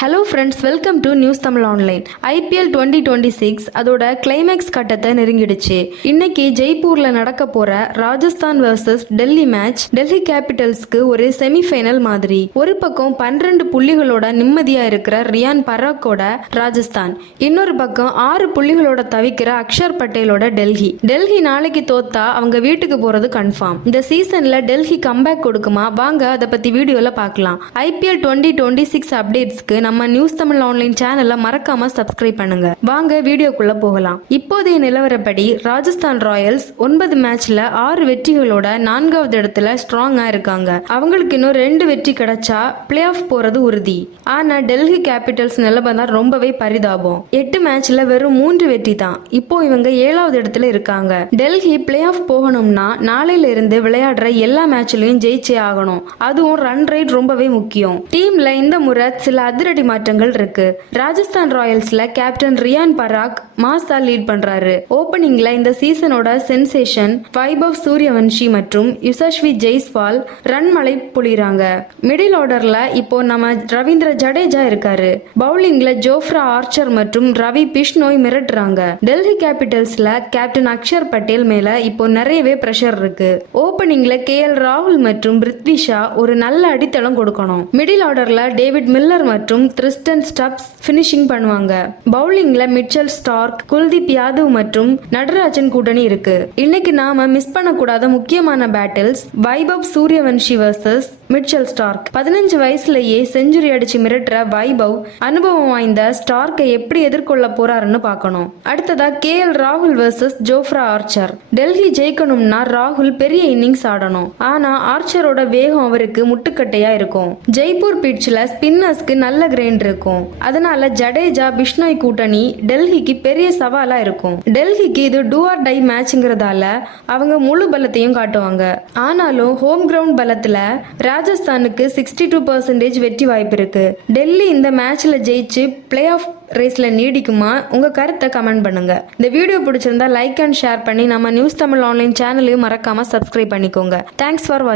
Hello friends, welcome to news Tamil online. IPL 2026 அதோட climax கட்டத்தை நெருங்கிடுச்சு. இன்னைக்கு ஜெய்ப்பூர்ல நடக்க போற ராஜஸ்தான் வர்சஸ் டெல்லி மேட்ச் டெல்லி கேபிட்டல்ஸ்க்கு ஒரு செமிஃபைனல் மாதிரி. ஒரு பக்கம் 12 புள்ளிகளோட நிம்மதியா இருக்கிற ரியான் பராக்கோட ராஜஸ்தான், இன்னொரு பக்கம் 6 புள்ளிகளோட தவிக்கிற அக்ஷர் பட்டேலோட டெல்லி. டெல்லி நாளைக்கு தோத்தா அவங்க வீட்டுக்கு போறது கன்ஃபார்ம். இந்த சீசன்ல டெல்லி கம்பேக் கொடுக்குமா? வாங்க அதை பத்தி வீடியோல பார்க்கலாம். IPL 2026 அப்டேட்ஸ்க்கு நம்ம நியூஸ் தமிழ் ஆன்லைன் சேனலை மறக்காம சப்ஸ்கிரைப் பண்ணுங்க. வாங்க வீடியோக்குள்ள போகலாம். இப்போதைய நிலவரப்படி ராஜஸ்தான் ராயல்ஸ் 9 மேட்ச்ல 6 வெற்றிகளோட 4வது இடத்துல ஸ்ட்ராங்கா இருக்காங்க. அவங்களுக்கு இன்னும் 2 வெற்றி கிடைச்சா பிளே ஆஃப் போறது உறுதி. ஆனா டெல்லி கேபிட்டல்ஸ் நிலைமை தான் ரொம்பவே பரிதாபம். 8 மேட்ச்ல வெறும் 3 வெற்றி தான். இப்போ இவங்க 7வது இடத்துல இருக்காங்க. டெல்லி பிளே ஆஃப் போகணும்னா நாளையில இருந்து விளையாடுற எல்லா மேட்ச்லயும் ஜெயிச்சே ஆகணும். அதுவும் ரன் ரேட் ரொம்பவே முக்கியம். டீம்ல இந்த முறை சில அதிரடி மாற்றங்கள் இருக்கு. ராஜஸ்தான் ராயல்ஸ்ல கேப்டன் ரியான் பராக் மாஸா லீட் பண்றாரு. ஓபனிங்ல இந்த சீசனோட சென்சேஷன் வைபவ் சூரியவன்ஷி மற்றும் யுசஸ்வி ஜெய்ஸ்வால் ரன் மழை பொழிறாங்க. மிடில் ஆர்டர்ல இப்போ நம்ம ரவீந்திர ஜடேஜா இருக்காரு. பவுலிங்ல ஜோஃப்ரா ஆர்ச்சர் மற்றும் ரவி பிஷ்னோய் மிரட்டுறாங்க. டெல்லி கேபிட்டல்ஸ்ல கேப்டன் அக்ஷர் பட்டேல் மேல இப்போ நிறையவே பிரஷர் இருக்கு. ஓபனிங்ல KL ராகுல் மற்றும் பிருத்வி ஷா ஒரு நல்ல அடித்தளம் கொடுக்கணும். மிடில் ஆர்டர்ல டேவிட் மில்லர் மற்றும் த்ரிஸ்டன் ஸ்டப்ஸ் பினிஷிங் பண்ணுவாங்க. பவுலிங்ல மிச்சல் ஸ்டார்க், குல்தீப் யாதவ் மற்றும் நடராஜன் கூட்டணி இருக்கு. இன்னைக்கு நாம மிஸ் பண்ணக்கூடாத முக்கியமான battles Vaibhav Suryavanshi versus Mitchell Stark. 15 வயசுலயே செஞ்சுரி அடிச்சு மிரட்டுற வைபவ் அனுபவம் வாய்ந்த ஸ்டார்க்கை எப்படி எதிர்கொள்ள போறாருன்னு பார்க்கணும். அடுத்ததா KL ராகுல் வர்சஸ் ஜோஃப்ரா ஆர்ச்சர். டெல்லி ஜெயிக்கணும்னா ராகுல் பெரிய இன்னிங்ஸ் ஆடணும். ஆனா ஆர்ச்சரோட வேகம் அவருக்கு முட்டுக்கட்டையா இருக்கும். ஜெய்ப்பூர் பிட்ச்ல ஸ்பின்னர்ஸ்க்கு நல்ல கிரைண்ட் இருக்கும். அதனால ஜடேஜா பிஷ்னோய் கூட்டணி டெல்லிக்கு பெரிய சவாலா இருக்கும். டெல்லிக்கு இது டூ ஆர் டை மேட்ச்ங்கிறதால அவங்க முழு பலத்தையும் காட்டுவாங்க. ஆனாலும் ஹோம் கிரவுண்ட் பலத்துல ராஜஸ்தானுக்கு 62% வெற்றி வாய்ப்பு இருக்கு. டெல்லி இந்த மேட்ச்ல ஜெயிச்சு பிளே ஆஃப் ரேஸ்ல நீடிக்குமா? உங்க கருத்தை கமெண்ட் பண்ணுங்க. இந்த வீடியோ பிடிச்சிருந்தா லைக் அண்ட் ஷேர் பண்ணி நம்ம நியூஸ் தமிழ் ஆன்லைன் சேனலையும் மறக்காம சப்ஸ்கிரைப் பண்ணிக்கோங்க. தேங்க்ஸ் ஃபார் வாட்சிங்.